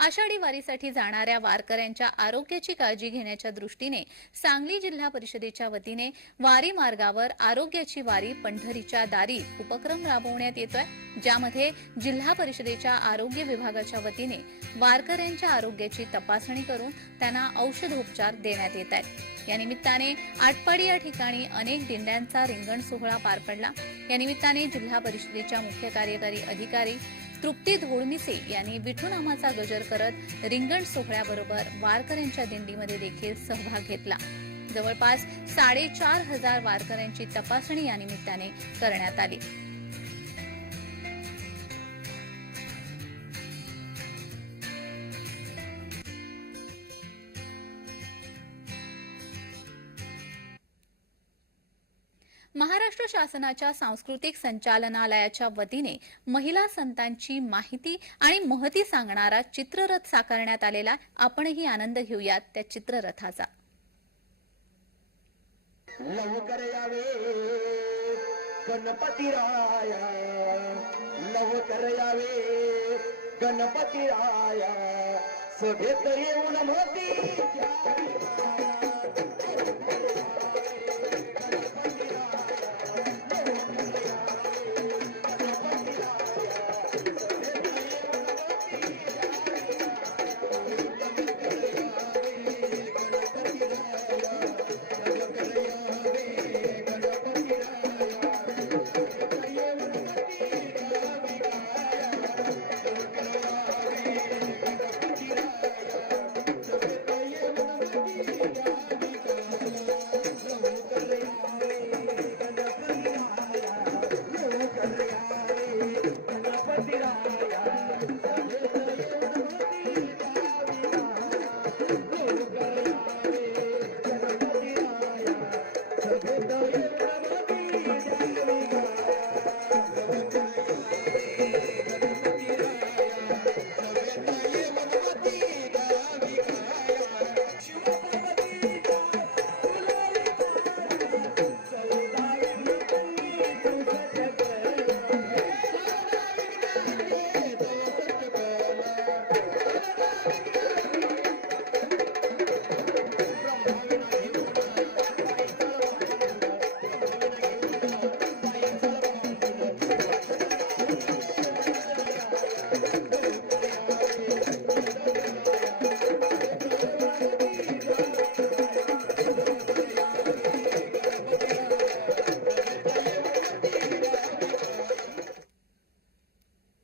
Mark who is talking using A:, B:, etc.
A: आषाढी वारीसाठी जाणाऱ्या वारकऱ्यांच्या आरोग्याची काळजी घेण्याच्या दृष्टीने सांगली जिल्हा परिषदेच्या वतीने वारी मार्गावर आरोग्याची वारी पंढरीच्या दारी उपक्रम राबवण्यात येतोय ज्यामध्ये जिल्हा परिषदेच्या आरोग्य विभागाच्या वतीने वारकऱ्यांच्या आरोग्याची तपासणी करून त्यांना औषधोपचार देण्यात येत आहेत. या निमित्ताने आटपाडी या ठिकाणी अनेक दिंड्यांचा रिंगण सोहळा पार पडला. या निमित्ताने जिल्हा परिषदेच्या मुख्य कार्यकारी अधिकारी तृप्ती धोळमिसे यांनी विठूनामाचा गजर करत रिंगण सोहळ्याबरोबर वारकऱ्यांच्या दिंडीमध्ये देखील सहभाग घेतला. जवळपास साडेचार हजार वारकऱ्यांची तपासणी या निमित्ताने करण्यात आली. महाराष्ट्र शासनाच्या सांस्कृतिक संचालनालयाच्या वतीने महिला संतांची माहिती आणि महती सांगणारा चित्ररथ साकारण्यात आलेला आपणही आनंद घेऊयात त्या चित्ररथाचा. लवकर यावे गणपती राया. लवकर यावे गणपती राया. सभेत येऊन मोती ديايا ساهي